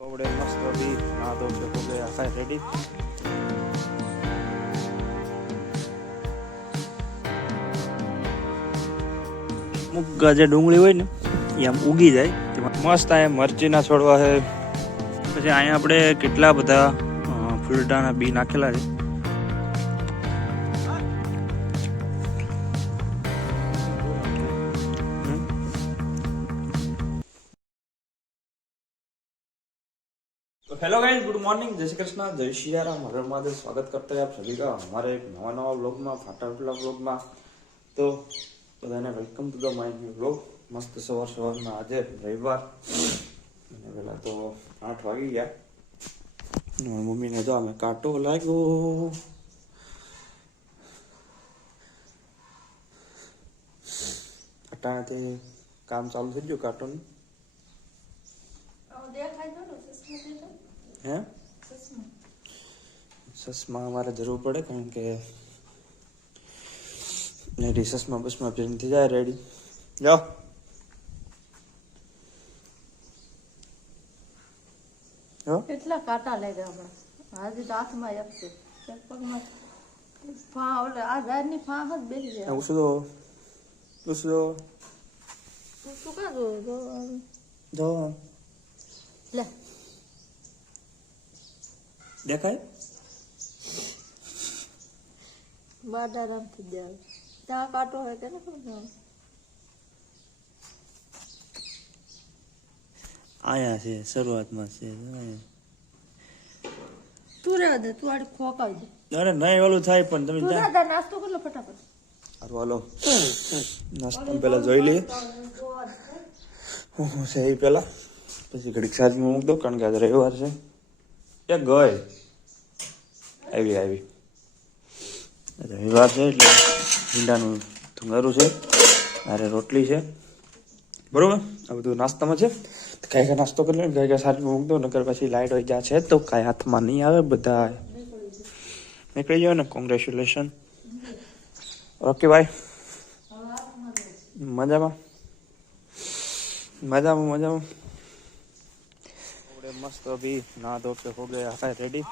कपड़े मस्त अभी नहा धो के हो गया है रेडी। मुग्गा जे डુંગળી હોય ને એ આમ ઉગી જાય તેમાં મસ્ત આ મરચીના છોડવા છે। પછી અહીંયા આપણે કેટલા બધા ફૂલડાના બી નાખેલા છે। तो हेलो गाइस, गुड मॉर्निंग, जय श्री कृष्णा, जय श्री राम, हर महादेव। स्वागत करते हैं आप सभी का हमारे एक नवा व्लॉग में, फाटाफुला व्लॉग में। तो बधाने welcome to the my new vlog. मस्त सवार में आज रविवार पहला तो 8 वागी गया। मम्मी ने जो हमें काटो लागो अटाणे काम चालू थी गयो काटो है। ससमा हमारे जरूर पड़े कारण के मेरी ससमा बस में फिर थी जाए रेडी जाओ। કેટલા કાંટા લાગ્યા હમણાં આજે તો હાથમાં એક છે એક પગમાં ફા ઓલે આ ગાયની ફા જ બેસી જાય ઉસદો શું કા જો જો લે દેખાય બાડારામથી જાય ત્યાં કાંટો હોય કે ને આયા છે શરૂઆતમાં છે। તું રહેવા દે, તું આડી ખોકાવી દે। અરે નહીં ઓલું થાય પણ તમે તું જા નાસ્તો કર લો ફટાફટ। હારું હાલો નાસ્તો પહેલા જોઈ લઈએ હું છે એ પહેલા, પછી ઘડીક ચાર્જમાં મૂક દો કારણ કે આજે રવિવાર છે। એ ગઈ આવી રવિવાર છે એટલે ભીંડાનું થુંગારું છે, અરે રોટલી છે, બરોબર। આ બધું નાસ્તામાં છે। કાંઈ નાસ્તો કરી લે, કાંઈ ચાર્જમાં મૂક દો, નકર પછી લાઇટ હોય જ્યાં છે તો કાંઈ હાથમાં નહીં આવે। બધા નીકળી જાવ ને, કોંગ્રેચ્યુલેશન। ઓકે ભાઈ, मजामा मस्त अभी नहा धो के हो गया है रेडी।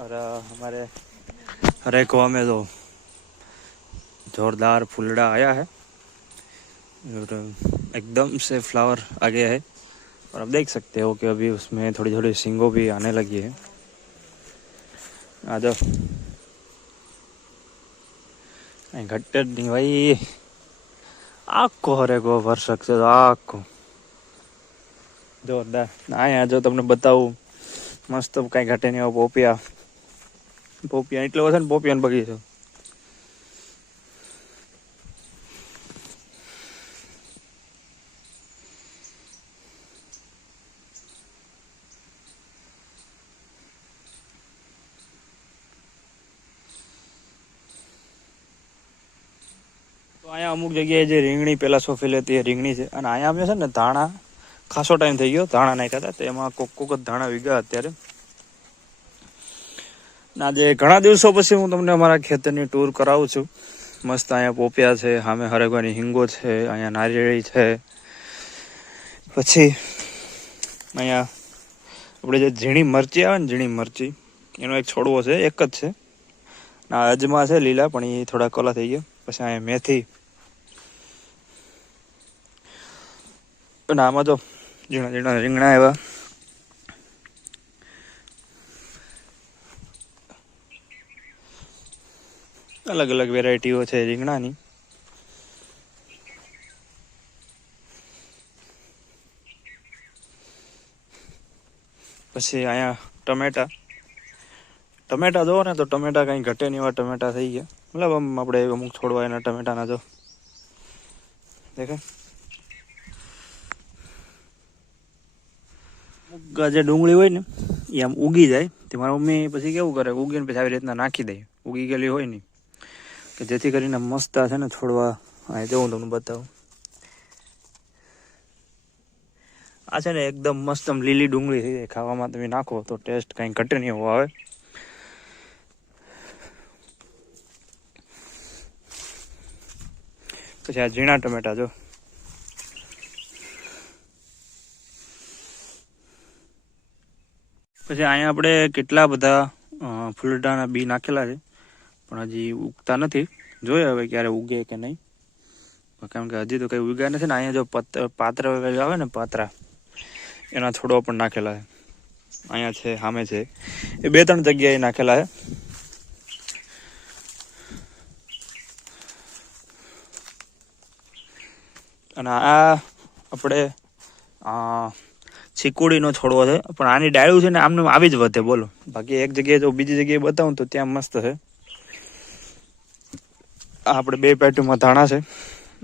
और हमारे हरे कुआ में तो जोरदार फुलड़ा आया है और एकदम से फ्लावर आ गया है। और आप देख सकते हो कि अभी उसमें थोड़ी थोड़ी सींगों भी आने लगी है। आ जाओ घट्टे नहीं भाई, आखो हरे को भर सकते तो आखो जोरदार। आया जो तमने बताऊं मस्त कई घटे नहीं पोपिया એટલે છે ને પોપિયાનો બગીચો। તો અહીંયા અમુક જગ્યાએ જે રીંગણી પેલા સોફેલી હતી એ રીંગણી છે। અને અહીંયા અમે છે ને ધાણા ખાસો ટાઈમ થઈ ગયો ધાણા નાખ્યા હતા, તો એમાં કોક જ ધાણા વીઘા અત્યારે। આજે ઘણા દિવસો પછી હું તમને અમારા ખેતરની ટૂર કરાવું છું। મસ્ત અહીંયા પોપિયા છે, સામે હરેગવાની હિંગો છે, અહીંયા નારિયેળી છે, પછી અહીંયા આપણે જે ઝીણી મરચી આવે ને ઝીણી મરચી એનો એક છોડવો છે, એક જ છે। ના અજમા છે લીલા પણ એ થોડા કોલા થઈ ગયા। પછી અહીંયા મેથી, અને આમાં તો ઝીણા ઝીણા રીંગણા એવા, અલગ અલગ વેરાયટીઓ છે રીંગણાની। પછી અહીંયા ટમેટા જો ને તો ટમેટા કઈ ઘટે નહીં એવા ટમેટા થઈ ગયા। મતલબ આમ આપણે અમુક છોડવા એના ટમેટાના જો દેખાય। મુગ્ગા જે ડુંગળી હોય ને એ આમ ઉગી જાય, તે મારા મમ્મી પછી કેવું કરે, ઉગીને પછી આવી રીતના નાખી દે, ઉગી ગયેલી હોય ને, કે જેથી કરીને મસ્ત છે ને છોડવા। હા જો હું તમને બતાવું, આ છે ને એકદમ મસ્ત આમ લીલી ડુંગળી થઈ જાય, ખાવામાં તમે નાખો તો ટેસ્ટ કંઈ ઘટે નહીં એવો આવે। પછી આ ઝીણા ટમેટા જો પછી અહીંયા આપણે કેટલા બધા ફૂલડાના બી નાખેલા છે, પણ હજી ઉગતા નથી. જોઈએ હવે ક્યારે ઉગે કે નહીં, કારણ કે હજી તો કંઈ ઉગ્યા નથી ને. અહીંયા જો પાત્રા આવે ને, પાત્રા એના છોડવા પણ નાખેલા છે. અહીંયા છે, સામે છે, એ 2-3 જગ્યાએ નાખેલા છે. અને આ આપણે ચીકુડીનો છોડવો છે, પણ આની ડાળું છે ને આમને આવી જ વધે, બોલો. બાકી એક જગ્યાએ જો બીજી જગ્યાએ બતાવું તો ત્યાં મસ્ત છે. આ આપણે 2 પેટીમાં ધાણા છે,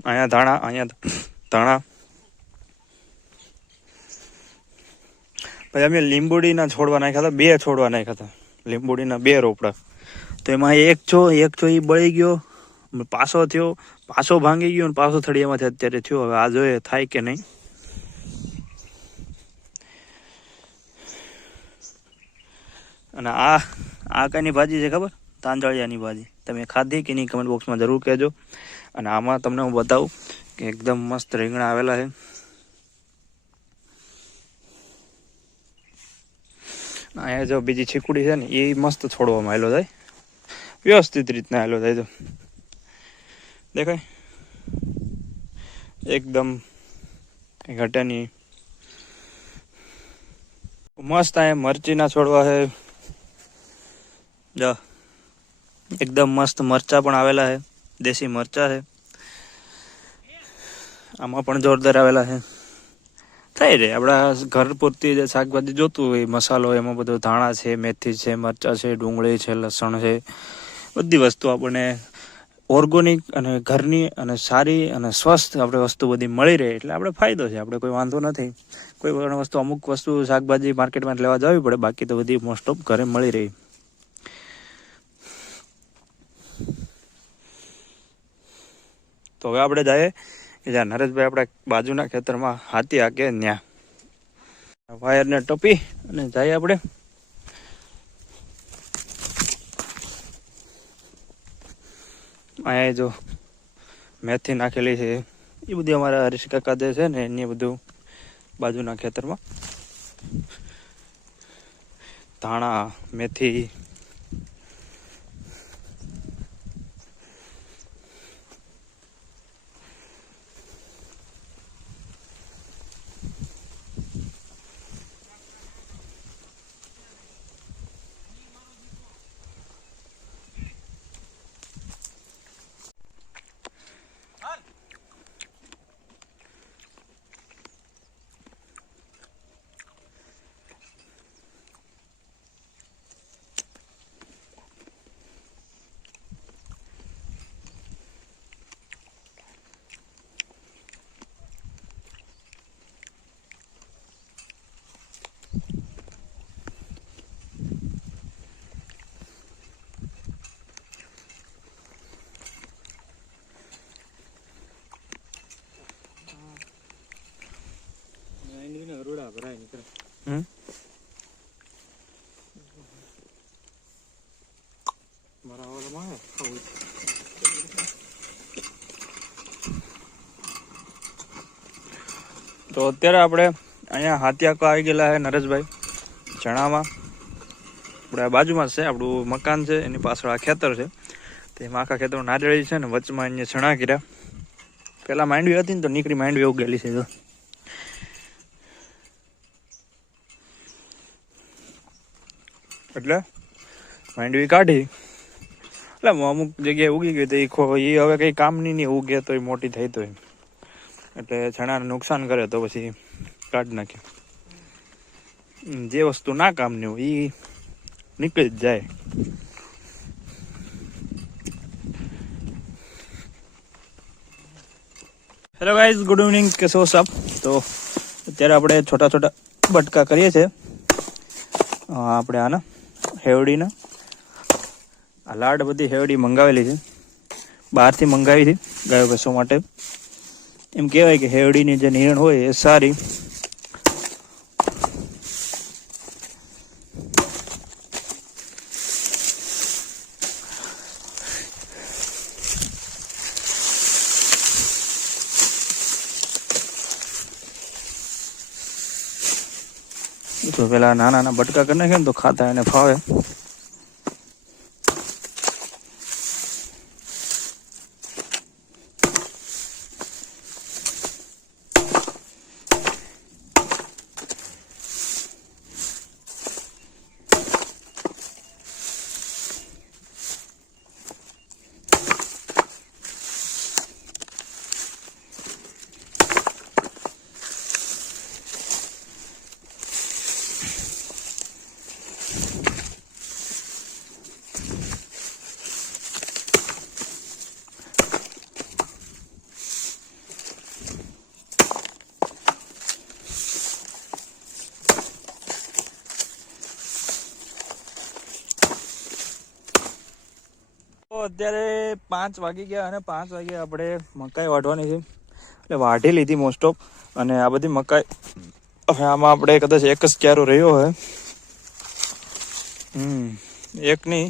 અહીંયા ધાણા, અહીંયા ધાણા. પછી અમે લીંબુડીના છોડવા નાખ્યા હતા, 2 છોડવા નાખ્યા હતા, લીંબુડીના 2 રોપડા. તો એમાં એક છો એ બળી ગયો, પાછો થયો, પાછો ભાંગી ગયો, અને પાછો થળિયામાંથી અત્યારે થયો. હવે આ જોઈએ થાય કે નહીં. અને આ કઈની ભાજી છે ખબર? તાંદળિયાની ભાજી. તમે ખાધી કે નહીં કમેન્ટ બોક્સમાં જરૂર કહેજો. અને આમાં તમને હું બતાવું કે એકદમ મસ્ત રીંગણા આવેલા છે. અહીંયા જો બીજી ચીકુડી છે ને, એ મસ્ત છોડવામાં આવેલો થાય, વ્યવસ્થિત રીતના આવેલો થાય. તો દેખાય એકદમ ઘટેની મસ્ત. અહીંયા મરચીના છોડવા છે, જો એકદમ મસ્ત મરચા પણ આવેલા છે, દેશી મરચા છે. આમાં પણ જોરદાર આવેલા છે. થઈ રહે આપણા ઘર પૂરતી જે શાકભાજી જોતું હોય, મસાલો, એમાં બધો ધાણા છે, મેથી છે, મરચાં છે, ડુંગળી છે, લસણ છે, બધી વસ્તુ આપણને ઓર્ગોનિક અને ઘરની અને સારી અને સ્વસ્થ આપણે વસ્તુ બધી મળી રહે, એટલે આપણે ફાયદો છે. આપણે કોઈ વાંધો નથી. કોઈ પણ વસ્તુ, અમુક વસ્તુ શાકભાજી માર્કેટમાં લેવા જવી પડે, બાકી તો બધી મોસ્ટ ઓફ ઘરે મળી રહી. તો હવે આપણે જઈએ કે જ્યાં નરેશભાઈ આપણા બાજુના ખેતરમાં હાથી હાકે, ત્યાં વાયરને ટપી અને જઈએ આપણે. અહીંયા જો મેથી નાખેલી છે, એ બધી અમારા હરીશ કાકા જે છે ને, એની બધું બાજુના ખેતરમાં ધાણા, મેથી. તો અત્યારે આપણે અહીંયા હાથિયાકો આવી ગયેલા છે નરેશભાઈ ચણામાં. આપણે બાજુમાં છે આપણું મકાન છે, એની પાછળ આ ખેતર છે. તેમાં આખા ખેતરમાં નારિયેળી છે ને, વચમાં અહીંયા ચણા કર્યા. પેલા માંડવી હતી ને, તો નીકળી માંડવી ઉગેલી છે. તો એટલે માંડવી કાઢી, એટલે અમુક જગ્યાએ ઉગી ગઈ તો એ હવે કંઈ કામની નહીં, ઉગે તો એ મોટી થઈ તો એટલે ચણાને નુકસાન કરે તો પછી કાઢી નાખે. જે વસ્તુ ના કામની હોય એ નીકળી જ જાય. હેલો ગાઈઝ, ગુડ ઇવનિંગ, કેસો સાહેબ. તો અત્યારે આપણે છોટા છોટા બટકા કરીએ છીએ. આપણે આના હેવડીના આ લાડ બધી હેવડી મંગાવેલી છે, બહારથી મંગાવી હતી ગાયો ભેંસો માટે. એમ કહેવાય કે હેવડીની જે નિરણ હોય એ સારી. તો પેલા નાના નાના બટકા કરી નાખે ને તો ખાતા એને ફાવે. અત્યારે 5 વાગી ગયા અને 5 વાગે આપણે મકાઈ વાઢવાની છે એટલે વાઢી લીધી મોસ્ટ ઓફ. અને આ બધી મકાઈ હવે આમાં આપણે કદાચ એક જ ક્યારો રહ્યો હોય, એક નહીં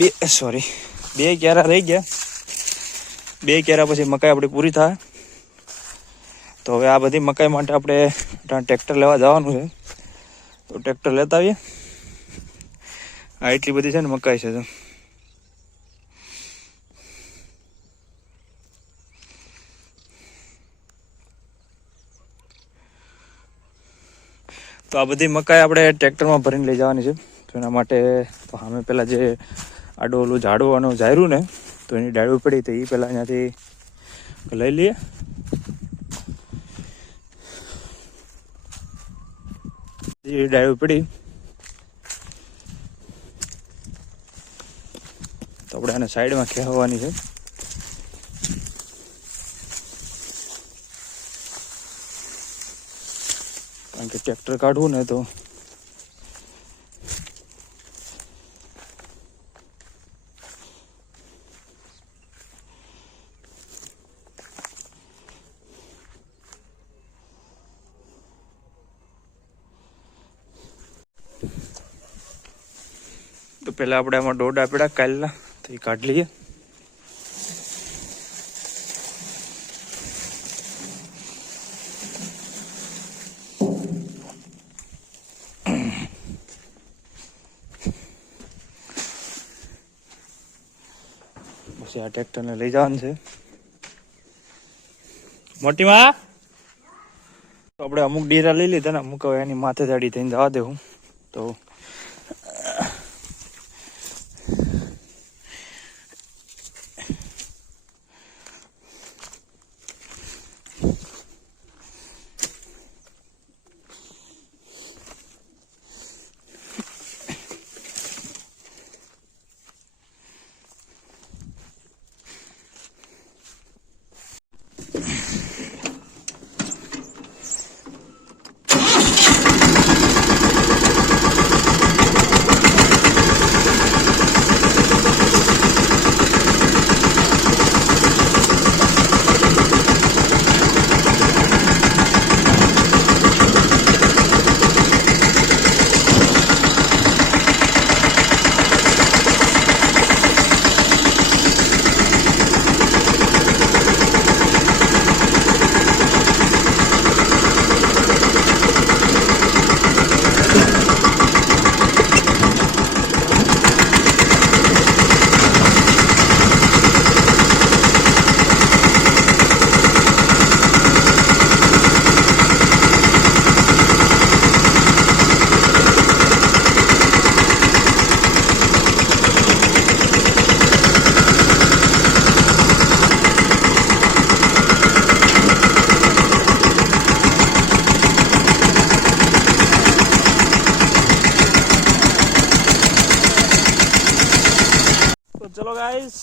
બે ક્યારા રહી ગયા. 2 ક્યારા પછી મકાઈ આપણી પૂરી થાય. તો હવે આ બધી મકાઈ માટે આપણે ટ્રેક્ટર લેવા જવાનું છે, તો ટ્રેક્ટર લેતા આવીએ. આ એટલી બધી છે ને મકાઈ છે. તો આ બધી મકાઈ આપણે ટ્રેક્ટરમાં ભરીને લઈ જવાની છે. તો એના માટે તો અમે પહેલાં જે આડું ઓલું ઝાડવાનું ઝાર્યું ને તો એની ડાળું પડી તો એ પહેલાં અહીંયાથી લઈ લઈએ. એ ડાળું પડી તો આપણે આને સાઈડમાં ખેંચવાની છે. કારણ કે ટ્રેક્ટર કાઢવું ને તો પહેલા આપણે આમાં ડોડા પડ્યા કાલના તો એ કાઢી લઈએ. પછી આ ટ્રેક્ટરને લઈ જવાનું છે મોટીમાં. તો આપણે અમુક ડેરા લઈ લીધા ને અમુક હવે એની માથે જાડી થઈને જવા દેવું. તો चलो गाइस,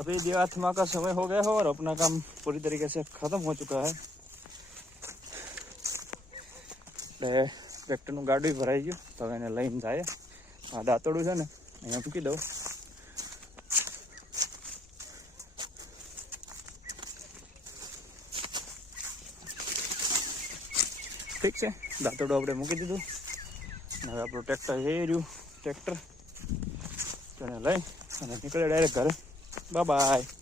अभी देवात्मा का समय हो गया है और अपना काम पूरी तरीके से खत्म हो चुका है. ट्रेक्टर નું ગાડું ભરાઈ ગયું તો એને લઈને જાય. આ દાંતડું છે ને અહીંયા મૂકી દઉં. ઠીક છે, દાંતડું આપણે મૂકી દીધું. હવે આપણું ટ્રેક્ટર જઈ રહ્યું. ટ્રેક્ટર તેને લઈ અને નીકળે ડાયરેક્ટ ઘરે. Bye bye.